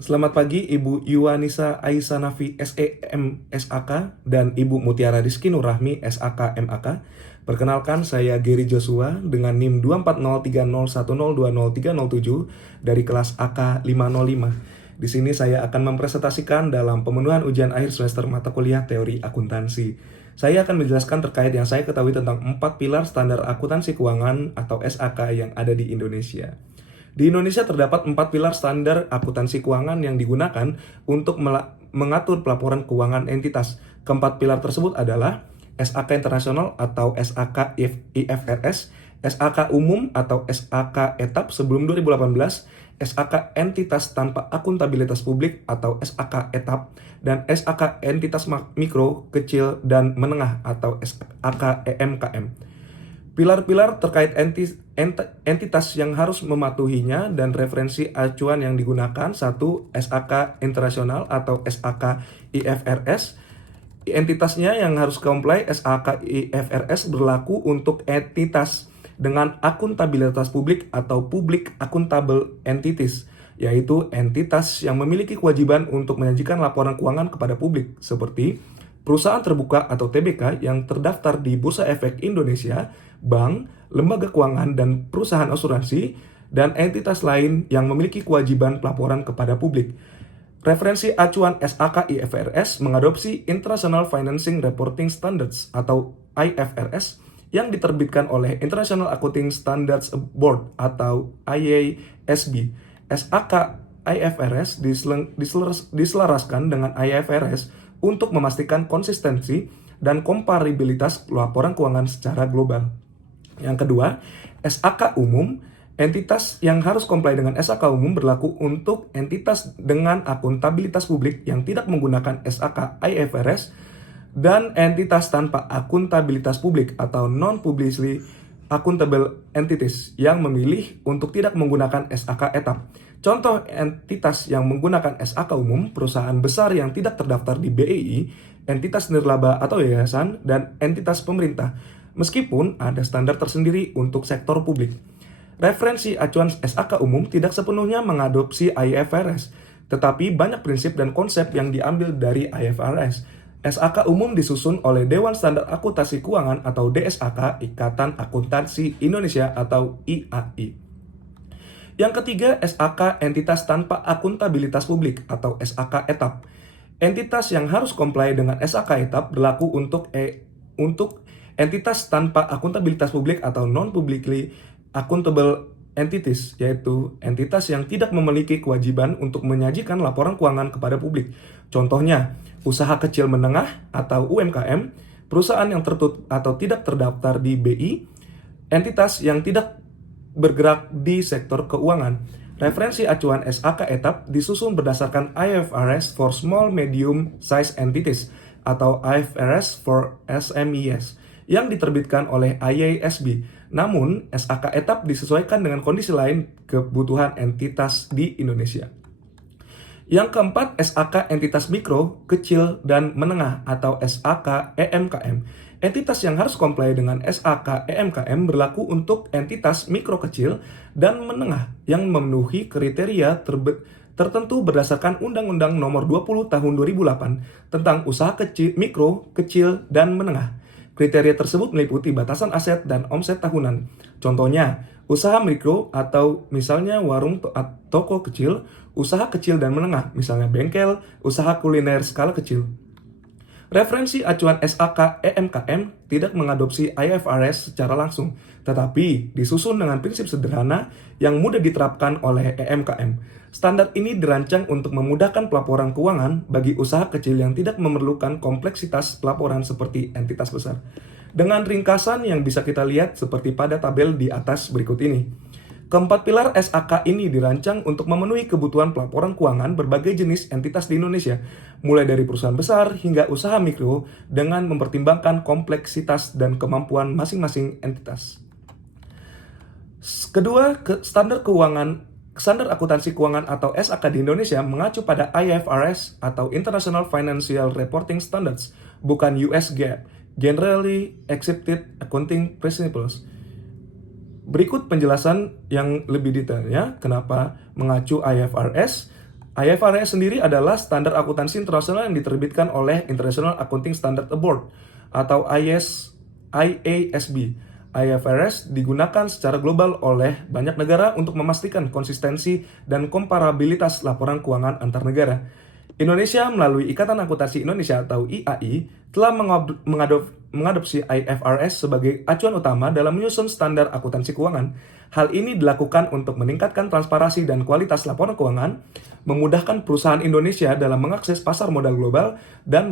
Selamat pagi Ibu Yuanisa Aisanafi SEM SAK dan Ibu Mutiara Rizky Nurrahmi SAK MAK. Perkenalkan saya Gary Joshua dengan NIM 2403010203007 dari kelas AK 505. Di sini saya akan mempresentasikan dalam pemenuhan ujian akhir semester mata kuliah teori akuntansi. Saya akan menjelaskan terkait yang saya ketahui tentang 4 pilar standar akuntansi keuangan atau SAK yang ada di Indonesia. Di Indonesia terdapat 4 pilar standar akuntansi keuangan yang digunakan untuk mengatur pelaporan keuangan entitas. Keempat pilar tersebut adalah SAK internasional atau SAK IFRS, SAK umum atau SAK etap sebelum 2018, SAK entitas tanpa akuntabilitas publik atau SAK etap, dan SAK entitas mikro, kecil, dan menengah atau SAK EMKM. Pilar-pilar terkait entitas yang harus mematuhinya dan referensi acuan yang digunakan. 1. SAK internasional atau SAK IFRS. Entitasnya yang harus comply SAK IFRS berlaku untuk entitas dengan akuntabilitas publik atau public accountable entities, yaitu entitas yang memiliki kewajiban untuk menyajikan laporan keuangan kepada publik, seperti perusahaan terbuka atau TBK yang terdaftar di Bursa Efek Indonesia, bank, lembaga keuangan, dan perusahaan asuransi, dan entitas lain yang memiliki kewajiban pelaporan kepada publik. Referensi acuan SAK IFRS mengadopsi International Financing Reporting Standards atau IFRS yang diterbitkan oleh International Accounting Standards Board atau IASB. SAK IFRS diselaraskan dengan IFRS untuk memastikan konsistensi dan komparabilitas laporan keuangan secara global. Yang kedua, SAK umum. Entitas yang harus comply dengan SAK umum berlaku untuk entitas dengan akuntabilitas publik yang tidak menggunakan SAK IFRS dan entitas tanpa akuntabilitas publik atau non-publicly accountable entities yang memilih untuk tidak menggunakan SAK etap. Contoh entitas yang menggunakan SAK umum, perusahaan besar yang tidak terdaftar di BEI, entitas nirlaba atau yayasan, dan entitas pemerintah, meskipun ada standar tersendiri untuk sektor publik. Referensi acuan SAK umum tidak sepenuhnya mengadopsi IFRS, tetapi banyak prinsip dan konsep yang diambil dari IFRS. SAK umum disusun oleh Dewan Standar Akuntansi Keuangan atau DSAK, Ikatan Akuntansi Indonesia atau IAI. Yang ketiga, SAK entitas tanpa akuntabilitas publik atau SAK etap. Entitas yang harus comply dengan SAK etap berlaku untuk entitas tanpa akuntabilitas publik atau non-publicly accountable entities, yaitu entitas yang tidak memiliki kewajiban untuk menyajikan laporan keuangan kepada publik. Contohnya, usaha kecil menengah atau UMKM, perusahaan yang tertutup atau tidak terdaftar di BI, entitas yang tidak bergerak di sektor keuangan. Referensi acuan SAK etap disusun berdasarkan IFRS for Small Medium Size Entities atau IFRS for SMEs yang diterbitkan oleh IASB. Namun, SAK etap disesuaikan dengan kondisi lain kebutuhan entitas di Indonesia. Yang keempat, SAK entitas mikro, kecil, dan menengah atau SAK EMKM. Entitas yang harus comply dengan SAK EMKM berlaku untuk entitas mikro kecil dan menengah yang memenuhi kriteria tertentu berdasarkan Undang-Undang Nomor 20 Tahun 2008 tentang usaha kecil, mikro, kecil, dan menengah. Kriteria tersebut meliputi batasan aset dan omset tahunan. Contohnya, usaha mikro atau misalnya warung toko kecil, usaha kecil dan menengah, misalnya bengkel, usaha kuliner skala kecil. Referensi acuan SAK EMKM tidak mengadopsi IFRS secara langsung, tetapi disusun dengan prinsip sederhana yang mudah diterapkan oleh EMKM. Standar ini dirancang untuk memudahkan pelaporan keuangan bagi usaha kecil yang tidak memerlukan kompleksitas pelaporan seperti entitas besar. Dengan ringkasan yang bisa kita lihat seperti pada tabel di atas berikut ini. Keempat pilar SAK ini dirancang untuk memenuhi kebutuhan pelaporan keuangan berbagai jenis entitas di Indonesia, mulai dari perusahaan besar hingga usaha mikro dengan mempertimbangkan kompleksitas dan kemampuan masing-masing entitas. Kedua, standar akuntansi keuangan atau SAK di Indonesia mengacu pada IFRS atau International Financial Reporting Standards, bukan US GAAP, Generally Accepted Accounting Principles. Berikut penjelasan yang lebih detailnya kenapa mengacu IFRS. IFRS sendiri adalah standar akuntansi internasional yang diterbitkan oleh International Accounting Standard Board atau IASB. IFRS digunakan secara global oleh banyak negara untuk memastikan konsistensi dan komparabilitas laporan keuangan antar negara. Indonesia melalui Ikatan Akuntansi Indonesia atau IAI telah mengadopsi IFRS sebagai acuan utama dalam menyusun standar akuntansi keuangan. Hal ini dilakukan untuk meningkatkan transparansi dan kualitas laporan keuangan, memudahkan perusahaan Indonesia dalam mengakses pasar modal global, dan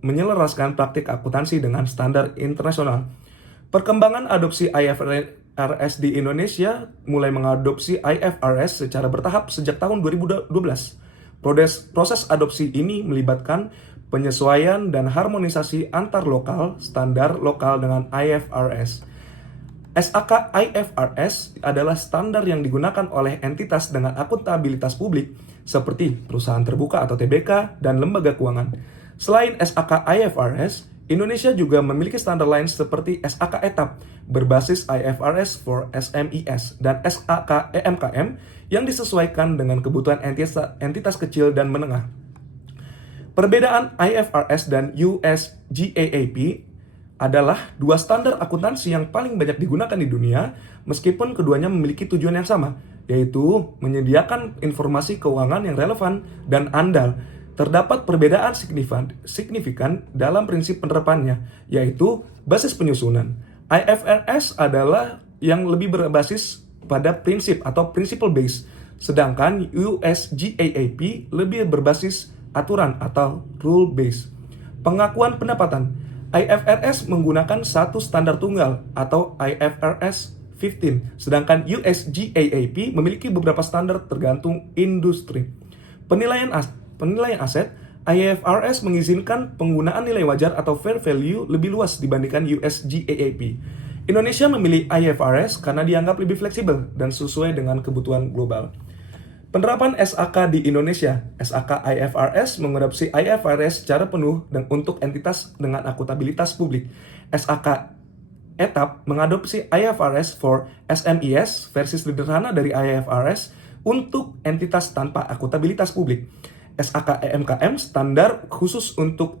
menyelaraskan praktik akuntansi dengan standar internasional. Perkembangan adopsi IFRS di Indonesia mulai mengadopsi IFRS secara bertahap sejak tahun 2012. Proses adopsi ini melibatkan penyesuaian dan harmonisasi antar lokal, standar lokal dengan IFRS. SAK IFRS adalah standar yang digunakan oleh entitas dengan akuntabilitas publik seperti perusahaan terbuka atau TBK dan lembaga keuangan. Selain SAK IFRS, Indonesia juga memiliki standar lain seperti SAK ETAP berbasis IFRS for SMES dan SAK EMKM yang disesuaikan dengan kebutuhan entitas kecil dan menengah. Perbedaan IFRS dan US GAAP adalah dua standar akuntansi yang paling banyak digunakan di dunia, meskipun keduanya memiliki tujuan yang sama, yaitu menyediakan informasi keuangan yang relevan dan andal. Terdapat perbedaan signifikan dalam prinsip penerapannya, yaitu basis penyusunan. IFRS adalah yang lebih berbasis pada prinsip atau principle base, sedangkan US GAAP lebih berbasis aturan atau rule base. Pengakuan pendapatan. IFRS menggunakan satu standar tunggal atau IFRS 15, sedangkan US GAAP memiliki beberapa standar tergantung industri. Penilaian aset, IFRS mengizinkan penggunaan nilai wajar atau fair value lebih luas dibandingkan US GAAP. Indonesia memilih IFRS karena dianggap lebih fleksibel dan sesuai dengan kebutuhan global. Penerapan SAK di Indonesia. SAK IFRS mengadopsi IFRS secara penuh dan untuk entitas dengan akuntabilitas publik. SAK ETAP mengadopsi IFRS for SMES, versi sederhana dari IFRS untuk entitas tanpa akuntabilitas publik. SAK EMKM standar khusus untuk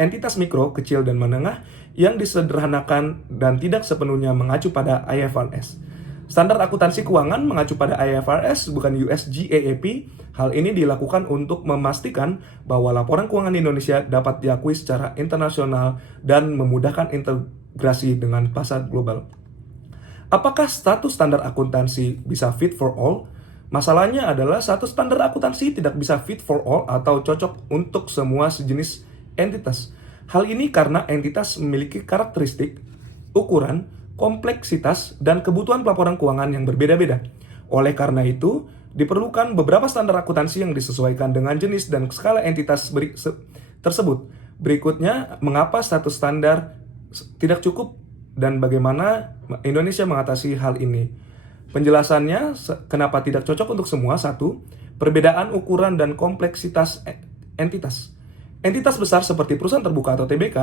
entitas mikro, kecil, dan menengah yang disederhanakan dan tidak sepenuhnya mengacu pada IFRS. Standar akuntansi keuangan mengacu pada IFRS, bukan US GAAP. Hal ini dilakukan untuk memastikan bahwa laporan keuangan Indonesia dapat diakui secara internasional dan memudahkan integrasi dengan pasar global. Apakah status standar akuntansi bisa fit for all? Masalahnya adalah satu standar akuntansi tidak bisa fit for all atau cocok untuk semua sejenis entitas. Hal ini karena entitas memiliki karakteristik, ukuran, kompleksitas, dan kebutuhan pelaporan keuangan yang berbeda-beda. Oleh karena itu, diperlukan beberapa standar akuntansi yang disesuaikan dengan jenis dan skala entitas tersebut. Berikutnya, mengapa status standar tidak cukup dan bagaimana Indonesia mengatasi hal ini. Penjelasannya, kenapa tidak cocok untuk semua. 1. Perbedaan ukuran dan kompleksitas entitas. Entitas besar seperti perusahaan terbuka atau TBK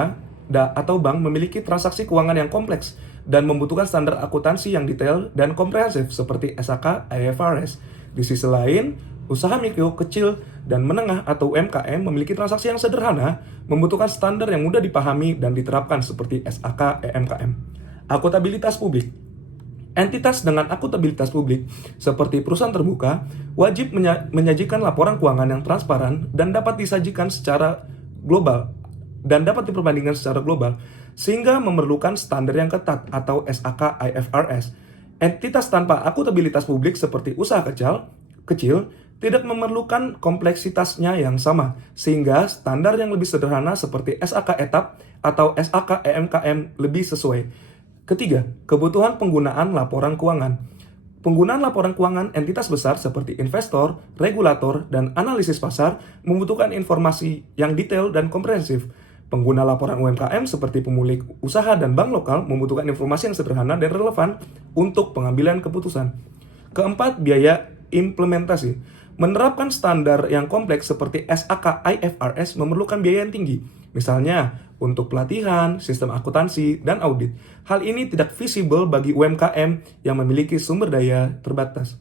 atau bank memiliki transaksi keuangan yang kompleks dan membutuhkan standar akuntansi yang detail dan komprehensif seperti SAK IFRS. Di sisi lain, usaha mikro, kecil, dan menengah atau UMKM memiliki transaksi yang sederhana, membutuhkan standar yang mudah dipahami dan diterapkan seperti SAK EMKM. Akuntabilitas publik. Entitas dengan akuntabilitas publik, seperti perusahaan terbuka, wajib menyajikan laporan keuangan yang transparan dan dapat disajikan secara global dan dapat diperbandingkan secara global, sehingga memerlukan standar yang ketat atau SAK IFRS. Entitas tanpa akuntabilitas publik seperti usaha kecil tidak memerlukan kompleksitasnya yang sama, sehingga standar yang lebih sederhana seperti SAK ETAP atau SAK EMKM lebih sesuai. Ketiga, kebutuhan penggunaan laporan keuangan. Penggunaan laporan keuangan entitas besar seperti investor, regulator, dan analisis pasar membutuhkan informasi yang detail dan komprehensif. Pengguna laporan UMKM seperti pemilik usaha dan bank lokal membutuhkan informasi yang sederhana dan relevan untuk pengambilan keputusan. Keempat, biaya implementasi. Menerapkan standar yang kompleks seperti SAK IFRS memerlukan biaya yang tinggi. Misalnya, untuk pelatihan, sistem akuntansi, dan audit. Hal ini tidak visible bagi UMKM yang memiliki sumber daya terbatas.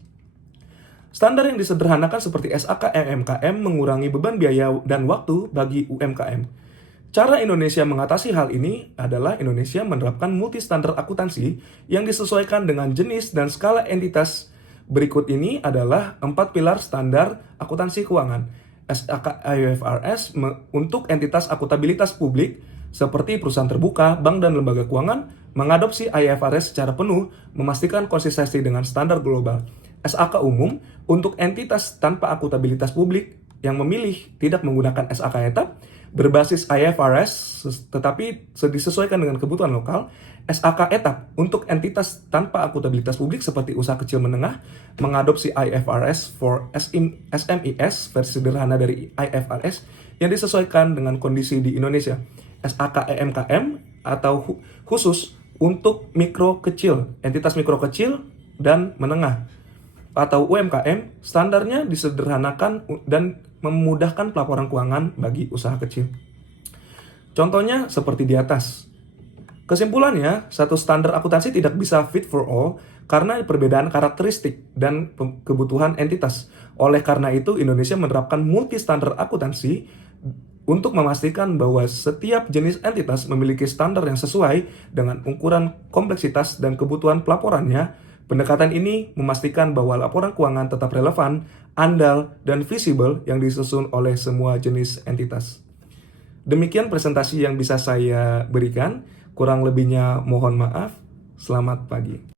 Standar yang disederhanakan seperti SAK MMKM mengurangi beban biaya dan waktu bagi UMKM. Cara Indonesia mengatasi hal ini adalah Indonesia menerapkan multi-standar akuntansi yang disesuaikan dengan jenis dan skala entitas. Berikut ini adalah 4 pilar standar akuntansi keuangan. SAK IFRS untuk entitas akuntabilitas publik seperti perusahaan terbuka, bank dan lembaga keuangan mengadopsi IFRS secara penuh, memastikan konsistensi dengan standar global. SAK umum untuk entitas tanpa akuntabilitas publik yang memilih tidak menggunakan SAK etap berbasis IFRS tetapi disesuaikan dengan kebutuhan lokal. SAK etap untuk entitas tanpa akuntabilitas publik seperti usaha kecil menengah mengadopsi IFRS for SMEs versi sederhana dari IFRS yang disesuaikan dengan kondisi di Indonesia. SAK EMKM atau khusus untuk mikro kecil, entitas mikro kecil dan menengah atau UMKM, standarnya disederhanakan dan memudahkan pelaporan keuangan bagi usaha kecil. Contohnya seperti di atas. Kesimpulannya, satu standar akuntansi tidak bisa fit for all karena perbedaan karakteristik dan kebutuhan entitas. Oleh karena itu, Indonesia menerapkan multi standar akuntansi untuk memastikan bahwa setiap jenis entitas memiliki standar yang sesuai dengan ukuran kompleksitas dan kebutuhan pelaporannya. Pendekatan ini memastikan bahwa laporan keuangan tetap relevan, andal, dan visible yang disusun oleh semua jenis entitas. Demikian presentasi yang bisa saya berikan. Kurang lebihnya mohon maaf. Selamat pagi.